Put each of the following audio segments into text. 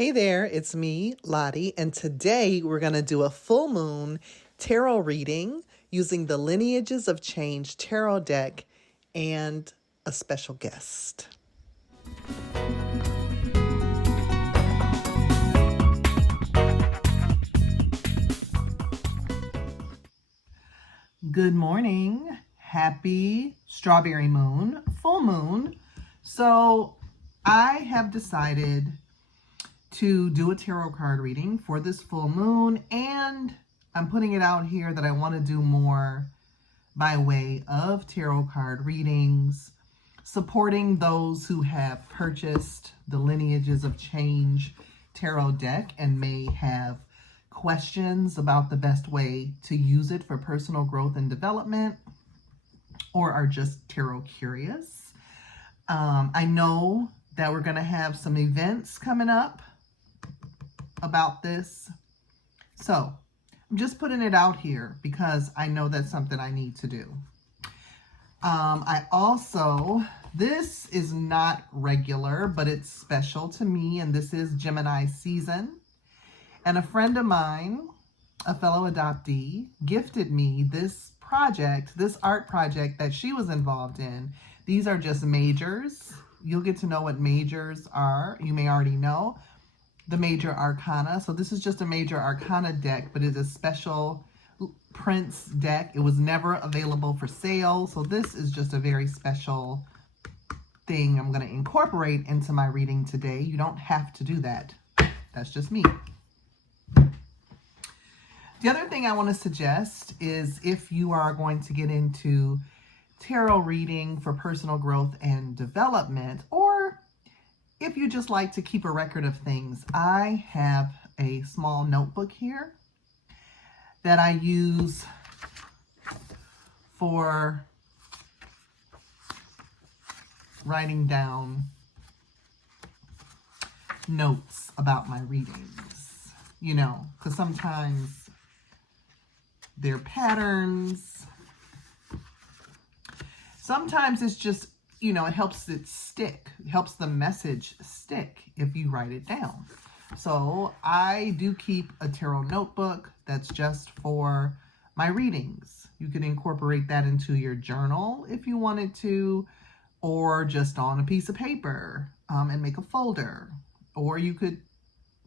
Hey there, it's me, Lottie, and today we're going to do a full moon tarot reading using the Lineages of Change tarot deck and a special guest. Good morning. Happy strawberry moon, full moon. So I have decided to do a tarot card reading for this full moon, and I'm putting it out here that I want to do more by way of tarot card readings, supporting those who have purchased the Lineages of Change tarot deck and may have questions about the best way to use it for personal growth and development, or are just tarot curious. I know that we're going to have some events coming up about this. So I'm just putting it out here because I know that's something I need to do. This is not regular, but it's special to me, and this is Gemini season. And a friend of mine, a fellow adoptee, gifted me this project, this art project that she was involved in. These are just majors. You'll get to know what majors are. You may already know the major arcana. So this is just a major arcana deck, but it's a special prints deck. It was never available for sale. So this is just a very special thing I'm going to incorporate into my reading today. You don't have to do that. That's just me. The other thing I want to suggest is, if you are going to get into tarot reading for personal growth and development, or if you just like to keep a record of things, I have a small notebook here that I use for writing down notes about my readings, because sometimes they're patterns. Sometimes it's just, it helps it stick. It helps the message stick if you write it down. So I do keep a tarot notebook that's just for my readings. You can incorporate that into your journal if you wanted to, or just on a piece of paper and make a folder. Or you could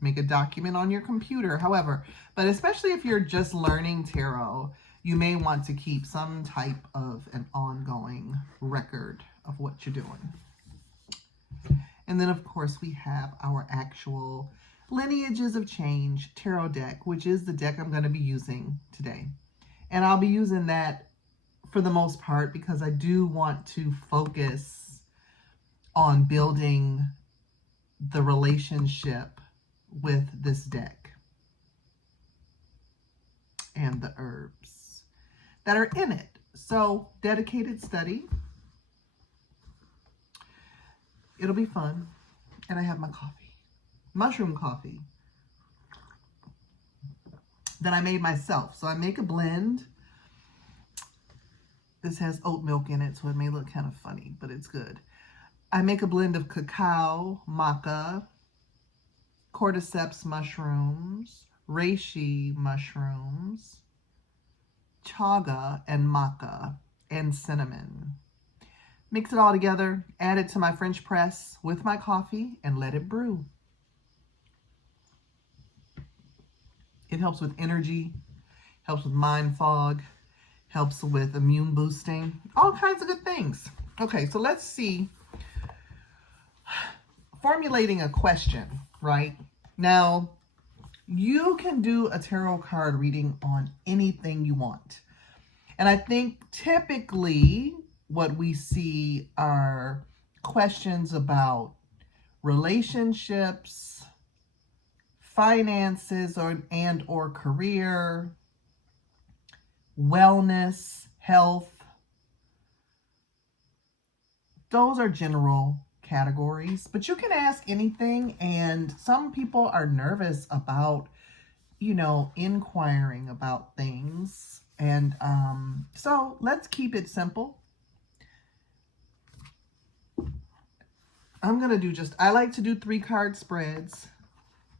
make a document on your computer, however. But especially if you're just learning tarot, you may want to keep some type of an ongoing record of what you're doing. And then, of course, we have our actual Lineages of Change tarot deck, which is the deck I'm going to be using today. And I'll be using that for the most part because I do want to focus on building the relationship with this deck and the herbs that are in it. So, dedicated study. It'll be fun. And I have my coffee, mushroom coffee, that I made myself. So I make a blend. This has oat milk in it, so it may look kind of funny, but it's good. I make a blend of cacao, maca, cordyceps mushrooms, reishi mushrooms, chaga, and maca, and cinnamon. Mix it all together, add it to my French press with my coffee, and let it brew. It helps with energy, helps with mind fog, helps with immune boosting, all kinds of good things. Okay, so let's see. Formulating a question, right? Now, you can do a tarot card reading on anything you want. And I think typically what we see are questions about relationships, finances, or career, wellness, health. Those are general categories, but you can ask anything, and some people are nervous about, inquiring about things. And so let's keep it simple. I'm going to do I like to do 3 card spreads.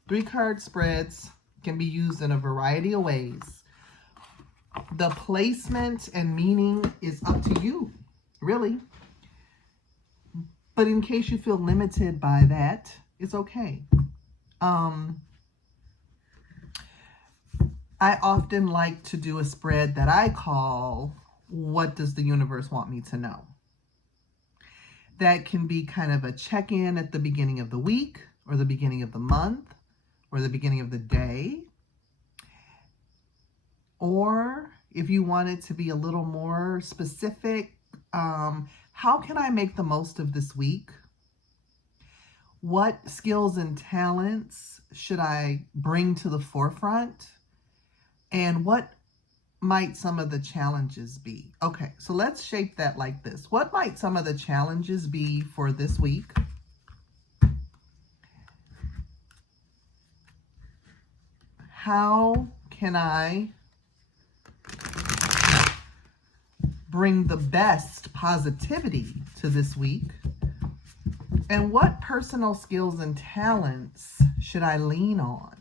3-card spreads can be used in a variety of ways. The placement and meaning is up to you, really. But in case you feel limited by that, it's okay. I often like to do a spread that I call, what does the universe want me to know? That can be kind of a check-in at the beginning of the week, or the beginning of the month, or the beginning of the day. Or if you want it to be a little more specific, how can I make the most of this week? What skills and talents should I bring to the forefront? And what might some of the challenges be? Okay, so let's shape that like this. What might some of the challenges be for this week? How can I bring the best positivity to this week? And what personal skills and talents should I lean on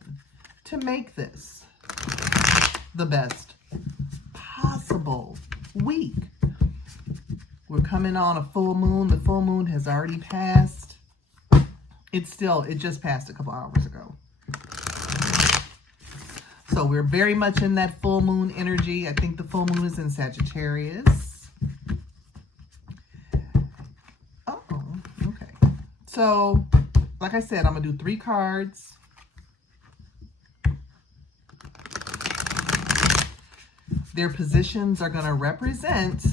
to make this the best possible week? We're coming on a full moon. The full moon has already passed. It just passed a couple hours ago. So we're very much in that full moon energy. I think the full moon is in Sagittarius. Oh, okay. So, like I said, I'm going to do 3 cards. Their positions are going to represent,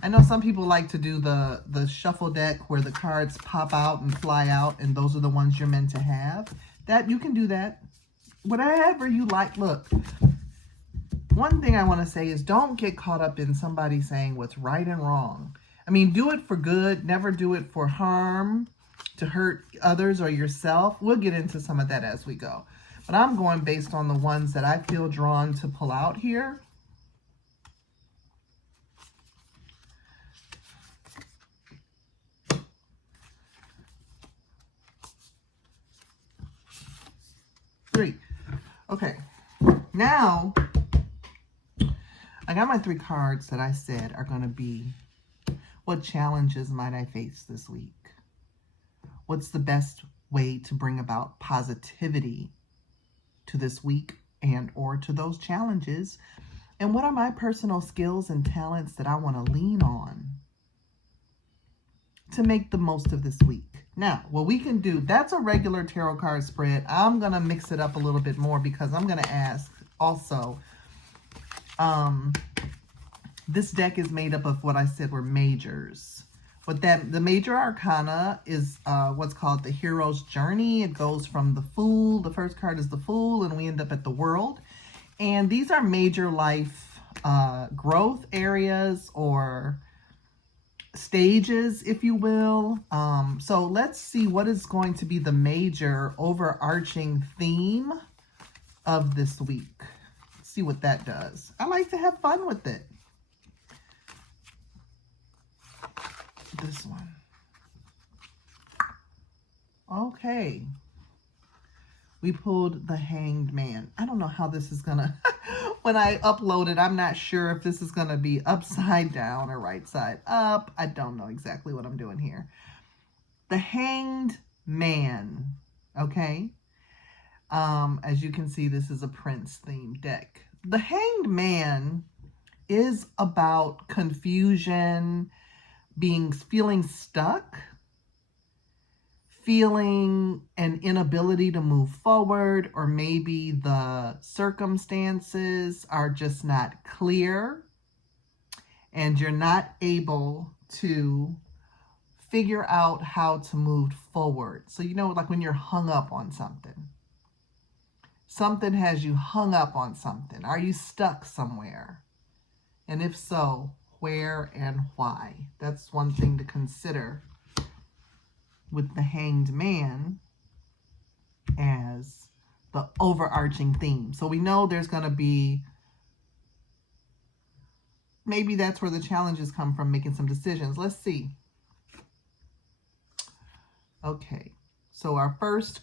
I know some people like to do the shuffle deck where the cards pop out and fly out, and those are the ones you're meant to have. That you can do that. Whatever you like. Look, one thing I want to say is don't get caught up in somebody saying what's right and wrong. I mean, do it for good. Never do it for harm, to hurt others or yourself. We'll get into some of that as we go. But I'm going based on the ones that I feel drawn to pull out here. Three. Okay. Now, I got my 3 cards that I said are going to be, what challenges might I face this week? What's the best way to bring about positivity to this week and or to those challenges? And what are my personal skills and talents that I want to lean on to make the most of this week? Now, what we can do, that's a regular tarot card spread. I'm going to mix it up a little bit more because I'm going to ask also, this deck is made up of what I said were majors. The major arcana is what's called the hero's journey. It goes from the Fool. The first card is the Fool, and we end up at the World. And these are major life growth areas or stages, if you will. So let's see what is going to be the major overarching theme of this week. Let's see what that does. I like to have fun with it. This one. Okay. We pulled the Hanged Man. I don't know how this is gonna, when I upload it, I'm not sure if this is gonna be upside down or right side up. I don't know exactly what I'm doing here. The Hanged Man, okay? As you can see, this is a Prince themed deck. The Hanged Man is about confusion, feeling stuck, feeling an inability to move forward, or maybe the circumstances are just not clear and you're not able to figure out how to move forward. So, you know, like when you're hung up on something. Something has you hung up on something. Are you stuck somewhere? And if so, where and why? That's one thing to consider with the Hanged Man as the overarching theme. So we know there's going to be, maybe that's where the challenges come from, making some decisions. Let's see. Okay, so our first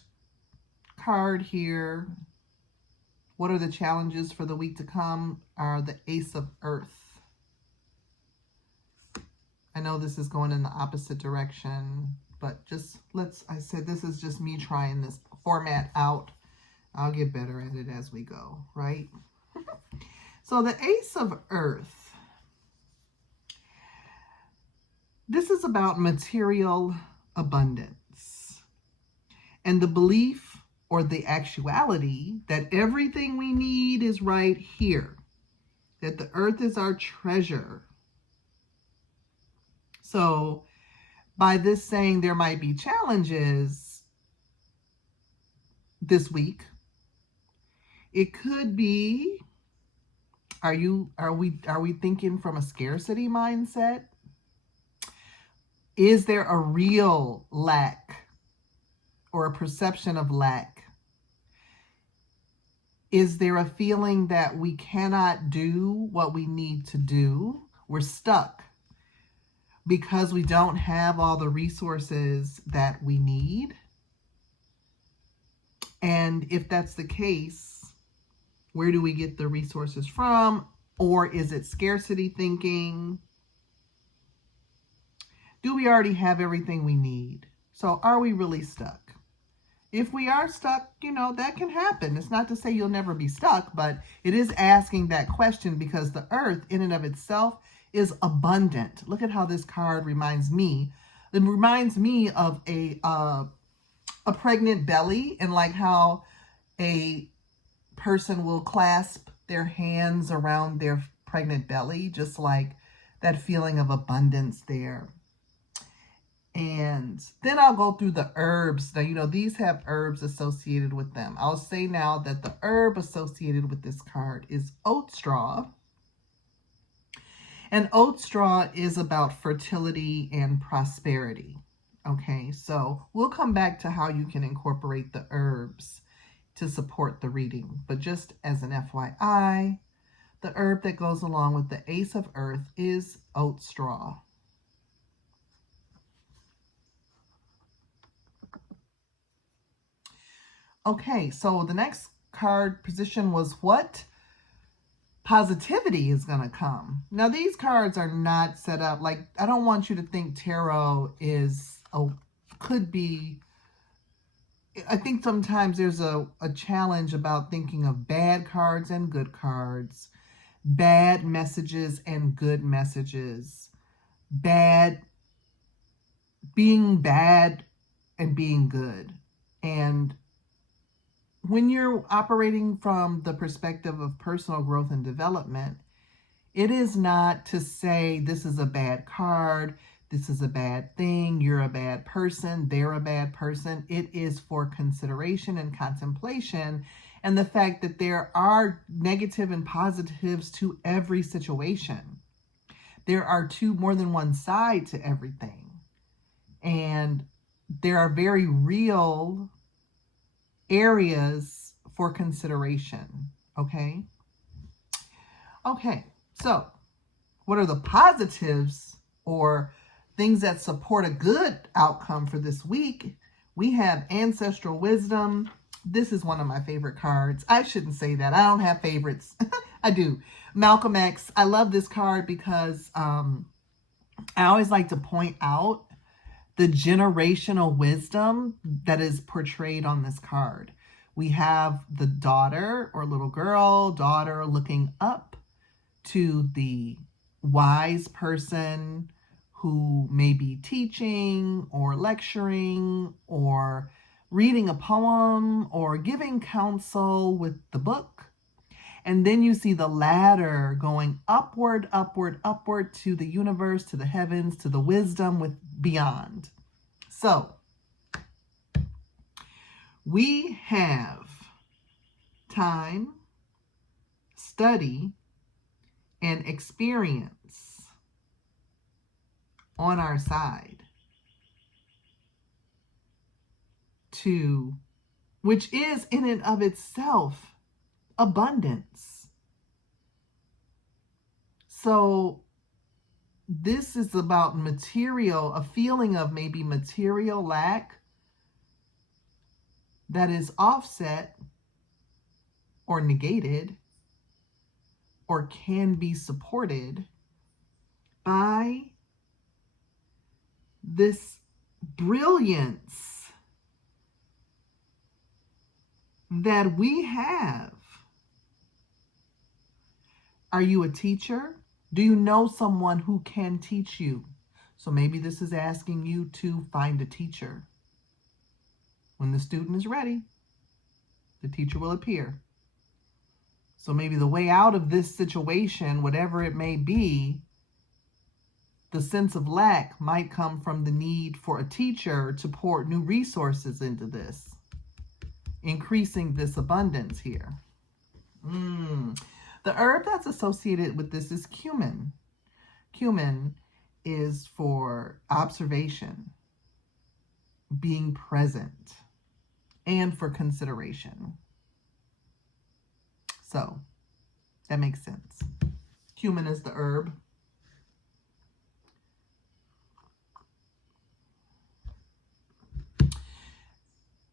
card here, what are the challenges for the week to come, are the Ace of Earth. I know this is going in the opposite direction, but just I said this is just me trying this format out. I'll get better at it as we go, right? So the Ace of Earth, this is about material abundance and the belief or the actuality that everything we need is right here, that the earth is our treasure. So by this saying there might be challenges this week, it could be, are we thinking from a scarcity mindset? Is there a real lack or a perception of lack? Is there a feeling that we cannot do what we need to do? We're stuck because we don't have all the resources that we need. And if that's the case, where do we get the resources from? Or is it scarcity thinking? Do we already have everything we need? So are we really stuck? If we are stuck, that can happen. It's not to say you'll never be stuck, but it is asking that question because the earth in and of itself is abundant. Look at how this card reminds me. It reminds me of a pregnant belly, and like how a person will clasp their hands around their pregnant belly, just like that feeling of abundance there. And then I'll go through the herbs. Now, these have herbs associated with them. I'll say now that the herb associated with this card is oat straw. And oat straw is about fertility and prosperity. Okay, so we'll come back to how you can incorporate the herbs to support the reading. But just as an FYI, the herb that goes along with the Ace of Earth is oat straw. Okay, so the next card position was what positivity is going to come. Now, these cards are not set up like, I don't want you to think tarot could be, I think sometimes there's a challenge about thinking of bad cards and good cards, bad messages and good messages, being bad and being good. And when you're operating from the perspective of personal growth and development, it is not to say this is a bad card, this is a bad thing, you're a bad person, they're a bad person. It is for consideration and contemplation, and the fact that there are negative and positives to every situation. There are more than one side to everything. And there are very real areas for consideration. Okay, so what are the positives or things that support a good outcome for this week? We have ancestral wisdom. This is one of my favorite cards. I shouldn't say that. I don't have favorites. I do. Malcolm X. I love this card because I always like to point out the generational wisdom that is portrayed on this card. We have the daughter or little girl, daughter looking up to the wise person who may be teaching or lecturing or reading a poem or giving counsel with the book. And then you see the ladder going upward, upward, upward to the universe, to the heavens, to the wisdom with beyond. So we have time, study, and experience on our side, which is in and of itself abundance. So this is about a feeling of maybe material lack that is offset or negated or can be supported by this brilliance that we have. Are you a teacher? Do you know someone who can teach you? So maybe this is asking you to find a teacher. When the student is ready, the teacher will appear. So maybe the way out of this situation, whatever it may be, the sense of lack might come from the need for a teacher to pour new resources into this, increasing this abundance here. The herb that's associated with this is cumin. Cumin is for observation, being present, and for consideration. So that makes sense. Cumin is the herb.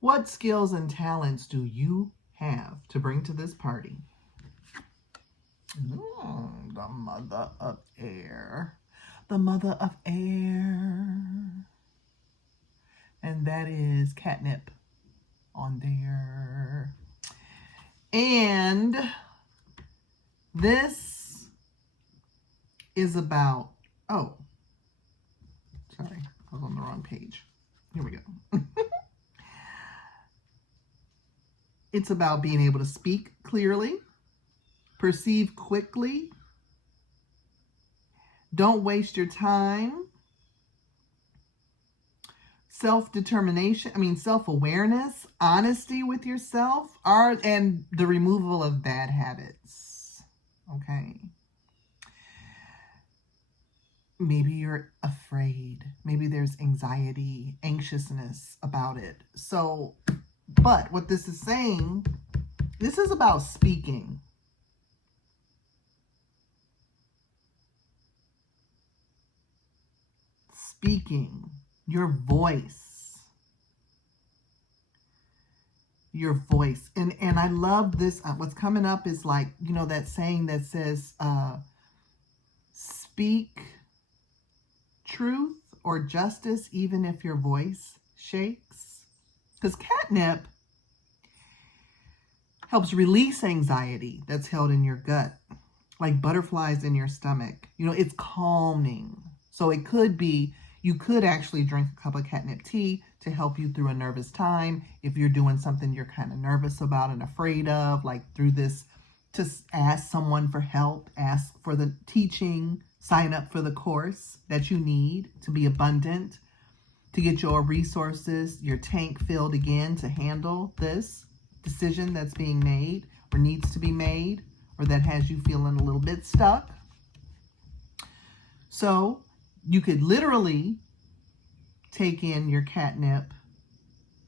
What skills and talents do you have to bring to this party? The mother of air. The mother of air. And that is catnip on there. And this is about, oh, sorry, I was on the wrong page. Here we go. It's about being able to speak clearly, perceive quickly, don't waste your time, self-awareness, honesty with yourself, and the removal of bad habits. Okay. Maybe you're afraid. Maybe there's anxiety, anxiousness about it. So, but what this is saying, this is about speaking. Speaking, your voice. Your voice. And I love this. What's coming up is like, you know, that saying that says, speak truth or justice even if your voice shakes. Because catnip helps release anxiety that's held in your gut, like butterflies in your stomach. You know, it's calming. So it could be, you could actually drink a cup of catnip tea to help you through a nervous time. If you're doing something you're kind of nervous about and afraid of, like through this, to ask someone for help, ask for the teaching, sign up for the course that you need to be abundant, to get your resources, your tank filled again to handle this decision that's being made or needs to be made, or that has you feeling a little bit stuck. So you could literally take in your catnip.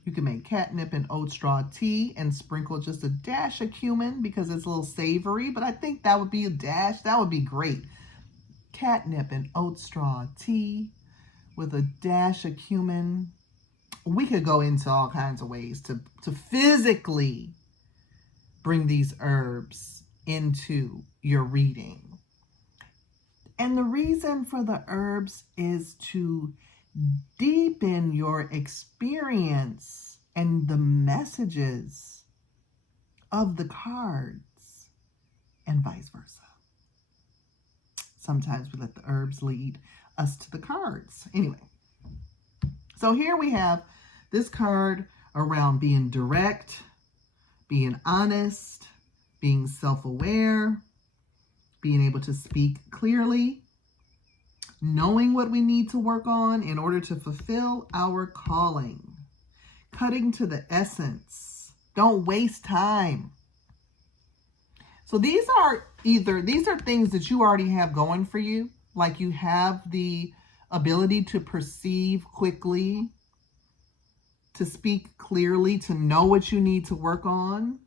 You can make catnip and oat straw tea and sprinkle just a dash of cumin because it's a little savory, but I think that would be a dash. That would be great. Catnip and oat straw tea with a dash of cumin. We could go into all kinds of ways to physically bring these herbs into your reading. And the reason for the herbs is to deepen your experience and the messages of the cards and vice versa. Sometimes we let the herbs lead us to the cards. Anyway, so here we have this card around being direct, being honest, being self-aware, being able to speak clearly, knowing what we need to work on in order to fulfill our calling, cutting to the essence. Don't waste time. So these are things that you already have going for you, like you have the ability to perceive quickly, to speak clearly, to know what you need to work on.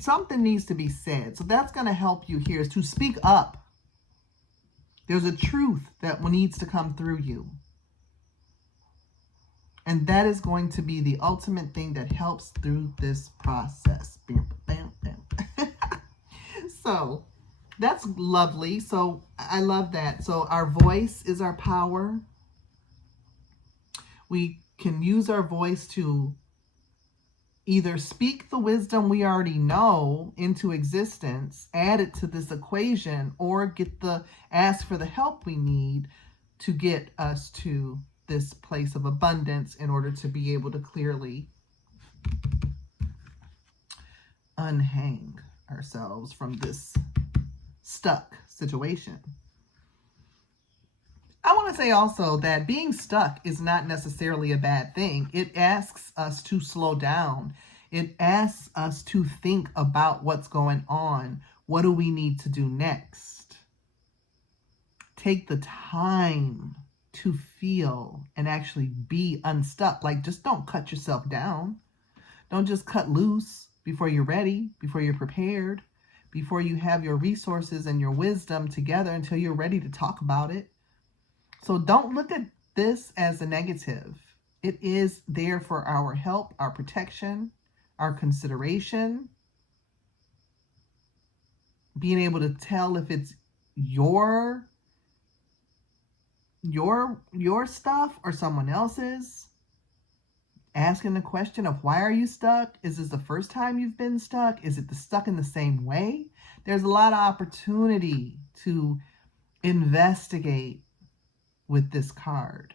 Something needs to be said. So that's going to help you here, is to speak up. There's a truth that needs to come through you. And that is going to be the ultimate thing that helps through this process. Bam, bam, bam. So that's lovely. So I love that. So our voice is our power. We can use our voice to either speak the wisdom we already know into existence, add it to this equation, or ask for the help we need to get us to this place of abundance in order to be able to clearly unhang ourselves from this stuck situation. I want to say also that being stuck is not necessarily a bad thing. It asks us to slow down. It asks us to think about what's going on. What do we need to do next? Take the time to feel and actually be unstuck. Like, just don't cut yourself down. Don't just cut loose before you're ready, before you're prepared, before you have your resources and your wisdom together until you're ready to talk about it. So don't look at this as a negative. It is there for our help, our protection, our consideration. Being able to tell if it's your stuff or someone else's. Asking the question of, why are you stuck? Is this the first time you've been stuck? Is it stuck in the same way? There's a lot of opportunity to investigate with this card.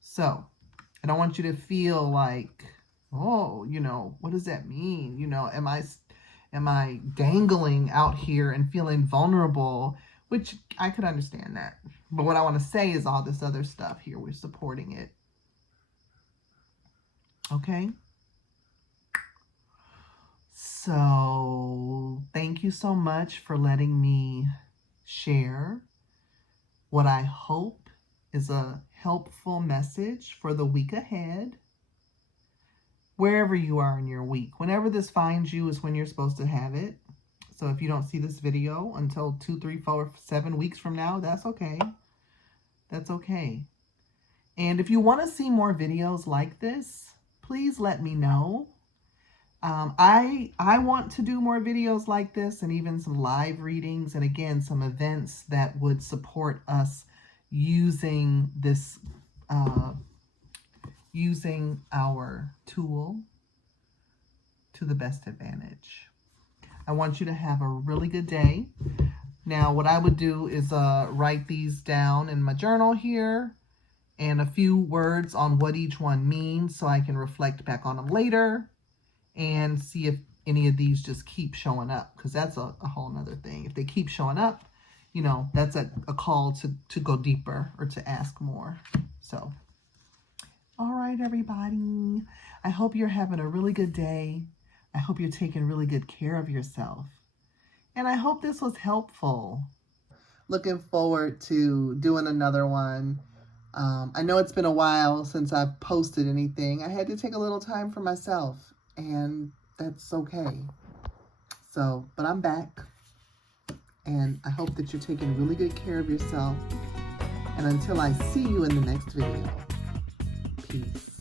So I don't want you to feel like, oh, what does that mean? Am I dangling out here and feeling vulnerable? Which I could understand that. But what I want to say is all this other stuff here, we're supporting it. Okay? So thank you so much for letting me share what I hope is a helpful message for the week ahead. Wherever you are in your week, whenever this finds you is when you're supposed to have it. So if you don't see this video until 2, 3, 4, 7 weeks from now, that's okay. That's okay. And if you want to see more videos like this, please let me know. I want to do more videos like this, and even some live readings, and again, some events that would support us using this, using our tool to the best advantage. I want you to have a really good day. Now, what I would do is write these down in my journal here, and a few words on what each one means so I can reflect back on them later and see if any of these just keep showing up, because that's a whole nother thing. If they keep showing up, that's a call to go deeper or to ask more. So, all right, everybody. I hope you're having a really good day. I hope you're taking really good care of yourself. And I hope this was helpful. Looking forward to doing another one. I know it's been a while since I've posted anything. I had to take a little time for myself, and that's okay. So, but I'm back, and I hope that you're taking really good care of yourself. And until I see you in the next video, peace.